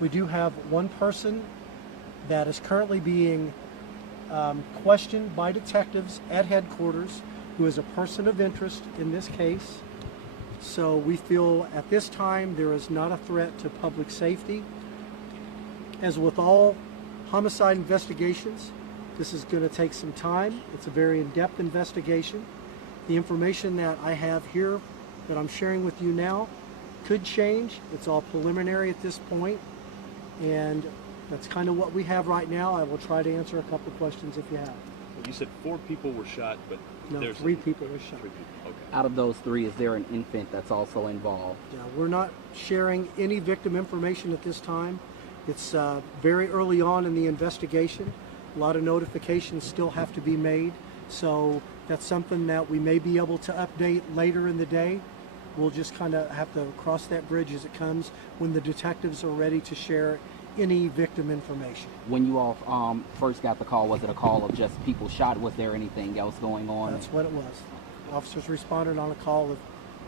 We do have one person that is currently being questioned by detectives at headquarters, who is a person of interest in this case. So we feel at this time there is not a threat to public safety. As with all homicide investigations, this is going to take some time. It's a very in-depth investigation. The information that I have here that I'm sharing with you now could change. It's all preliminary at this point, and that's kind of what we have right now. I will try to answer a couple questions if you have. You said 4 people were shot, but no, there's 3 people were shot. 3 people. Okay. Out of those 3, is there an infant that's also involved? Yeah, we're not sharing any victim information at this time. It's very early on in the investigation. A lot of notifications still have to be made, so that's something that we may be able to update later in the day. We'll just kind of have to cross that bridge as it comes when the detectives are ready to share any victim information. When you all first got the call, was it a call of just people shot? Was there anything else going on? That's what it was. Officers responded on a call of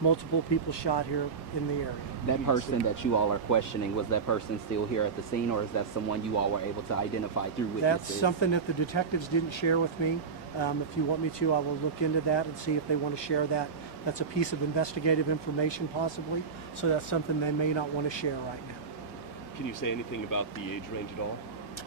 multiple people shot here in the area. That person that you all are questioning, was that person still here at the scene, or is that someone you all were able to identify through witnesses? That's something that the detectives didn't share with me. If you want me to, I will look into that and see if they want to share that. That's a piece of investigative information possibly, so that's something they may not want to share right now. Can you say anything about the age range at all?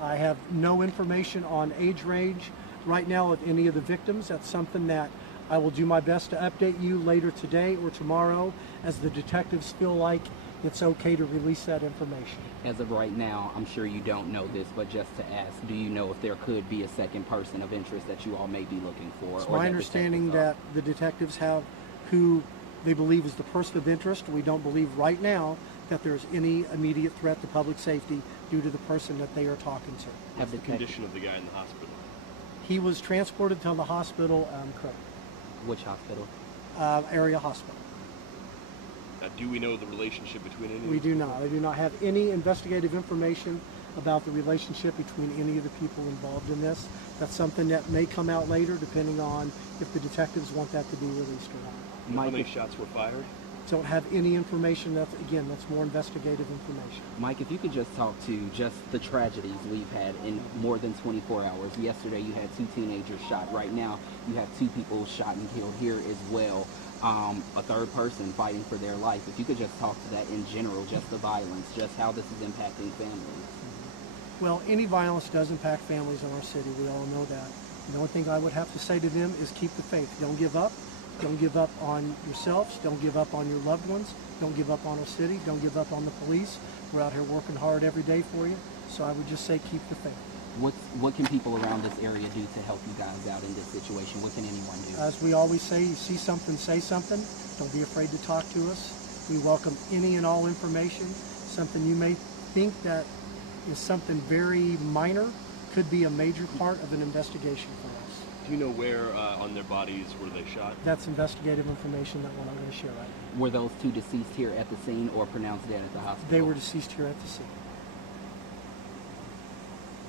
I have no information on age range right now of any of the victims. That's something that I will do my best to update you later today or tomorrow as the detectives feel like it's okay to release that information. As of right now, I'm sure you don't know this, but just to ask, do you know if there could be a second person of interest that you all may be looking for? It's my understanding that the detectives have who they believe is the person of interest. We don't believe right now that there's any immediate threat to public safety due to the person that they are talking to. What's the condition of the guy in the hospital? He was transported to the hospital, correct. Which hospital? Area hospital. Do we know the relationship between any? We do not. I do not have any investigative information about the relationship between any of the people involved in this. That's something that may come out later depending on if the detectives want that to be released or not. How many shots were fired? Don't have any information. That's more investigative information. Mike, if you could just talk to just the tragedies we've had in more than 24 hours. Yesterday you had 2 teenagers shot. Right now you have 2 people shot and killed here as well. A third person fighting for their life. If you could just talk to that in general, just the violence, just how this is impacting families. Well, any violence does impact families in our city. We all know that. The only thing I would have to say to them is keep the faith. Don't give up. Don't give up on yourselves. Don't give up on your loved ones. Don't give up on our city. Don't give up on the police. We're out here working hard every day for you. So I would just say keep the faith. What can people around this area do to help you guys out in this situation? What can anyone do? As we always say, you see something, say something. Don't be afraid to talk to us. We welcome any and all information. Something you may think that is something very minor could be a major part of an investigation for us. Do you know where on their bodies were they shot? That's investigative information that we're not going to share right now. Were those 2 deceased here at the scene or pronounced dead at the hospital? They were deceased here at the scene.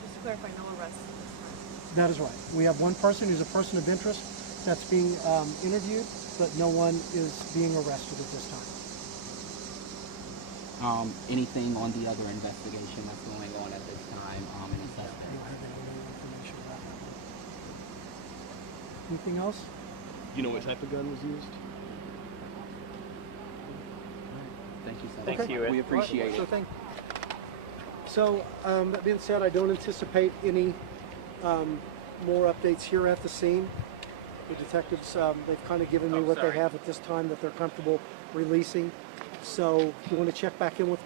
Just to clarify, no arrests at this time. That is right. We have one person who's a person of interest that's being interviewed, but no one is being arrested at this time. Anything on the other investigation that's going on at this time? Any suspect? I don't have any more information about that one. Anything else? You know what type of gun was used? Thank you so much. Thank you. We appreciate it. So thank you. So that being said, I don't anticipate any more updates here at the scene. The detectives, they've kind of given me what they have at this time that they're comfortable releasing. So if you want to check back in with me